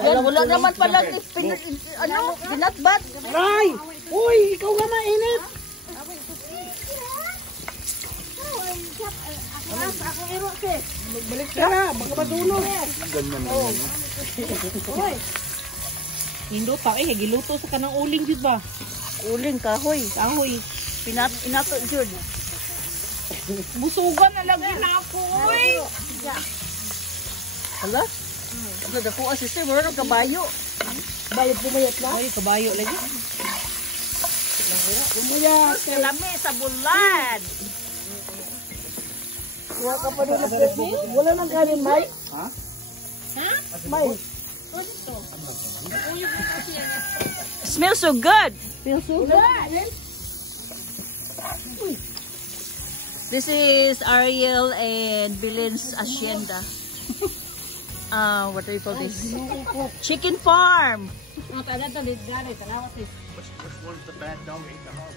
Wala naman pala binatbat. Aray! Uy, ikaw nga mainit. Ako iro ke. Magbalik ka na, baka matulog. Ganyan naman. Uy. Hindo pa eh, giluto sa kanang uling jud ba? Uling kahoy. Kahoy. Inato jud. Busugan na lagi na ako. Uy. Hala? Ano dako asiste mo ng kabayo. Bayad pumayat na? Ay, kabayo lagi. Pumayat. Lami sa bulan. Wala ka pa doon na wala nang kanin, May? Ha? Ha? May? Smells so good. Feels so good. This is Ariel and Belen's hacienda. What do you call this? Chicken farm. Which one's the bad dog? Ate the hog.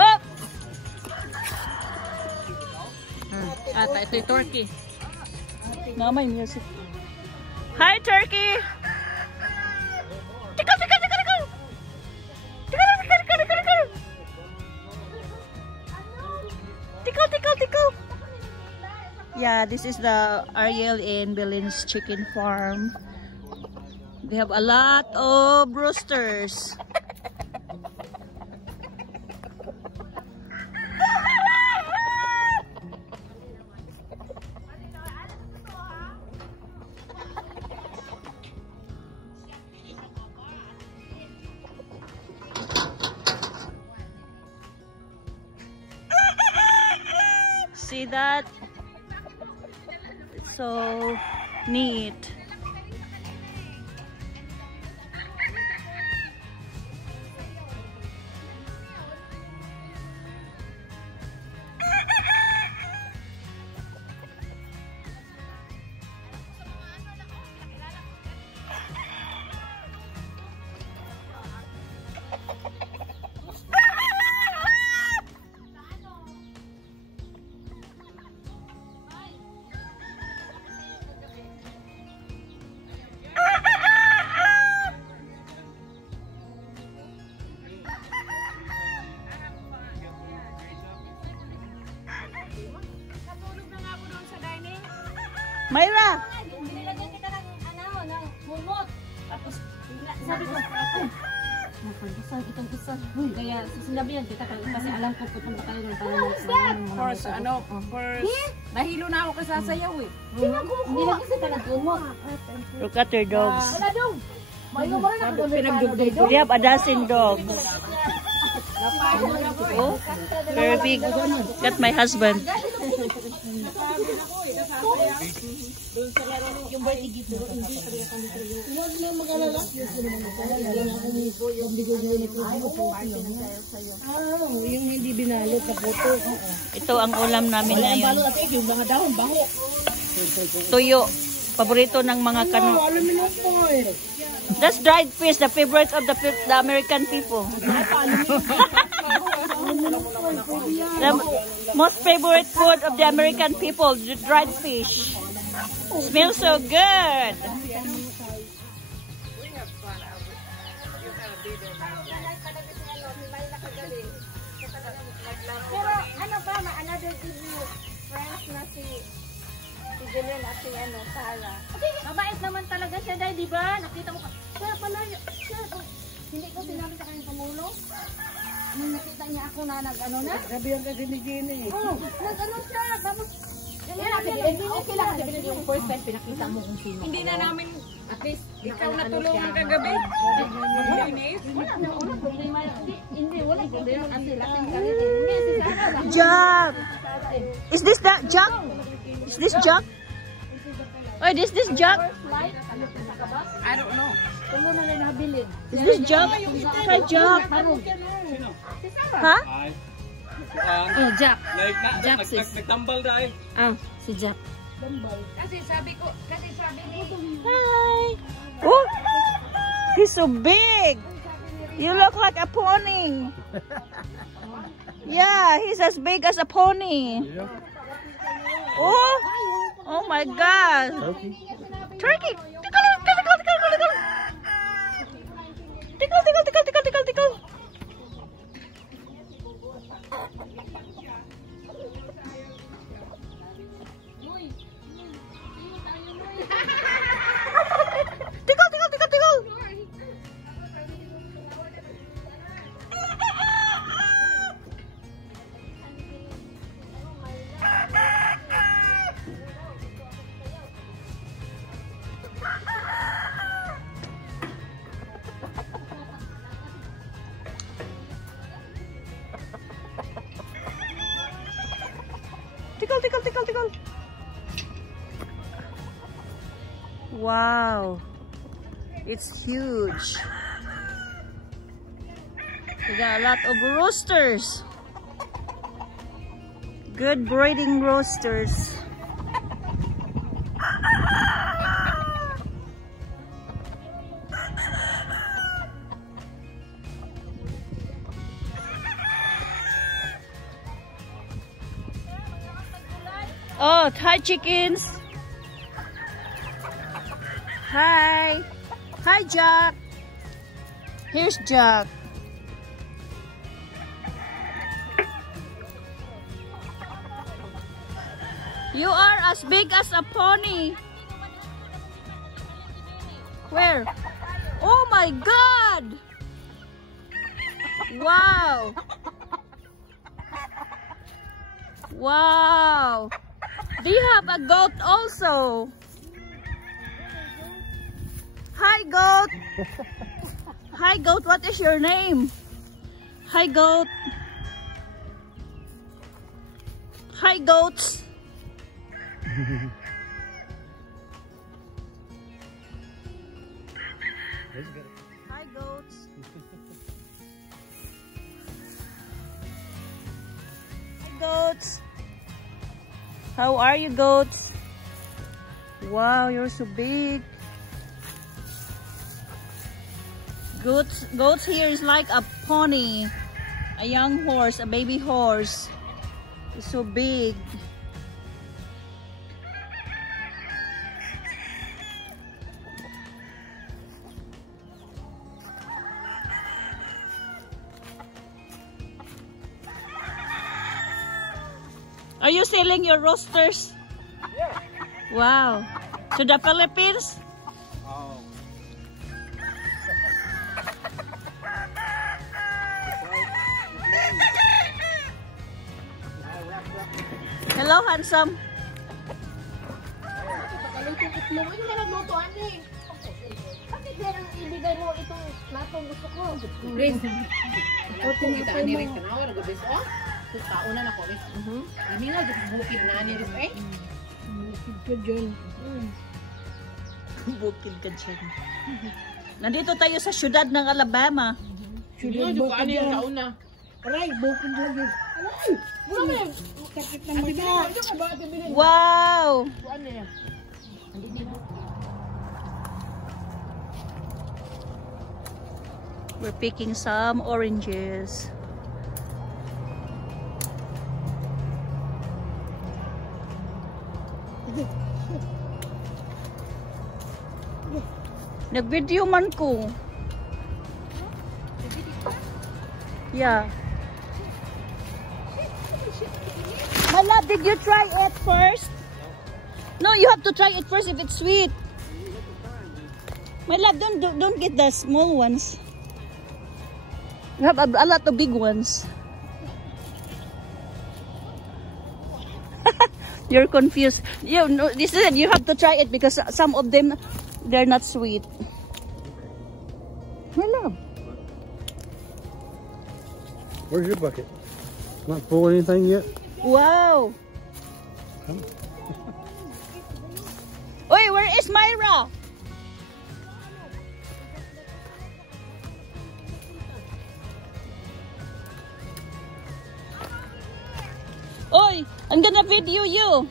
Oh! Ata, ito yung turkey. May music. Hi, turkey! Tickle, tickle, tickle, tickle! Tickle, tickle, tickle, tickle, tickle! Tickle, tickle, tickle! Yeah, this is the Ariel and Belen's chicken farm. They have a lot of roosters. See that? It's so neat. Myra! Nilagyan kita ng humot. Tapos, sabi ko, napagdasal itong isa. Kaya, sinabi yan kita kasi alam ko pupunta kayo ng tanong. First, nahilo na ako kasasayaw eh. Hindi lang kasi talagunmot. Look at your dogs. Wala dong. Mayo mo rin ako We have a dozen dogs. Oh, very big. Got my husband. yung birthday gift mo, hindi talaga kami talaga. Huwag na mag-alala. Yung hindi binalot sa puto. Ito ang ulam namin ngayon. Balot at yung mga dahon, baho. Tuyo. Paborito ng mga kano. Alam mo po eh. That's dried fish, the favorite of the American people. The most favorite food of the American people, dried fish. Smells so good. Pero ano ba, another good friends na si Belen at si Sarah. Mabait naman talaga siya, dahil di ba? Nakita mo ka. Siya pala, hindi ko sinabi sa kanyang tumulong. Nung nakita niya ako na nag-ano na. Sabihan kasi ni Jenny. Oo, nag-ano siya. Tapos, okay lang kasi yung first time pinakita mo kung sino. Hindi na namin, at least, ikaw natulungan kagabi. Hindi, wala. Hindi, si Sarah. Jack! Is this that Jack? Is this Jack? Oh, is this Jack? I don't know. Tulo na rin nabilin. Is this Jack? Hi, Jack. Ha? Oh, Jack. Jack sis. Nagtambal dahil. Ah, si Jack. Kasi sabi ni... Hi. Oh, he's so big. You look like a pony. Yeah, he's as big as a pony. Oh, Oh my God! Turkey. Turkey! Tickle, tickle, tickle, tickle, tickle! Tickle, tickle, tickle, tickle, tickle, tickle! Tickle, tickle, tickle, tickle! Tickle, tickle, tickle, tickle. Wow. It's huge. We got a lot of roosters. Good breeding roosters. Oh, hi chickens. Hi. Hi Jack. Here's Jack. You are as big as a pony. Where? Oh my God. Wow. Wow. Do you have a goat also? Hi goat. Hi goat, what is your name? Hi goat. Hi goats. Hi goats. Hi goats. How are you goats? Wow, you're so big. Goats here is like a pony, a young horse, a baby horse. It's so big. Are you selling your roosters? Yeah. Wow. To the Philippines? Oh. Hello, handsome. Kalutong itlog. Hindi ka naglutoan eh. Bakit yan ang ibigay mo itong natong gusto ko? Rin. Oto mo ita ni rin tanaw na gabis oh. Tao na nako is. Ini nga bukid na ni rin eh. Bukid ko dyan. Bukid ka dyan. Nandito tayo sa syudad ng Alabama. Syudad ba ka niya kauna? Aray, bukid lagi. Aray! Muna mo. Sakit ng mata. Wow! Ano yan? We're picking some oranges. Nag-video man ko. Yeah. My love, did you try it first? No, you have to try it first if it's sweet. My love, don't get the small ones. You have a lot of big ones. You're confused. You know, this is it. You have to try it because some of them they're not sweet. My love. Where's your bucket? Not full of anything yet? Wow. Oi, where is Myra? Oi, I'm gonna video you.